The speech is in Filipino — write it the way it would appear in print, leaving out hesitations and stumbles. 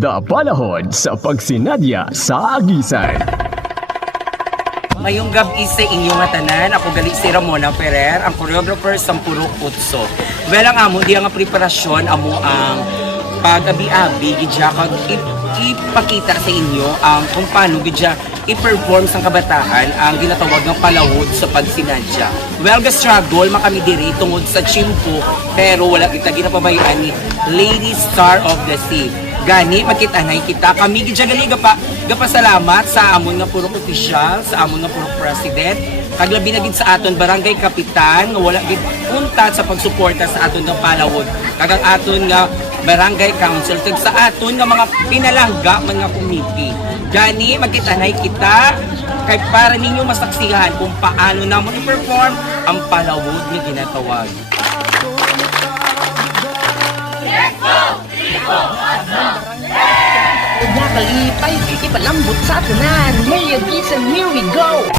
Panahon sa pagsinadya sa agisan. Mayong gabi sa inyo nga tanan, ako gali si Ramona Ferrer, ang choreographer sa Puro Utso. Well, ang amo, di ang preparasyon, amo ang pag-abi-abi, gidya kag ipakita sa inyo ang kung paano gidya i-perform sa kabataan ang ginatawag ng palawod sa pagsinadya. Well, ga-struggle makami diri tungod sa chimpo, pero wala kita ginapabayaan ni Lady Star of the Sea. Gani, magkitanay kita. Kami gidya gali gapasalamat sa amon nga puro opisyal, sa amon nga puro president, kaglabi na gid sa aton barangay kapitan, nga wala gid punta sa pagsuporta sa aton nga palawod. Kagang aton nga barangay council, kag sa aton nga mga pinalangga mga committee. Gani, magkitanay kita kay para ninyo masaksihan kung paano namon i-perform ang palawod nga ginatawag. Unya kalipay, ipalambot sa atunan. May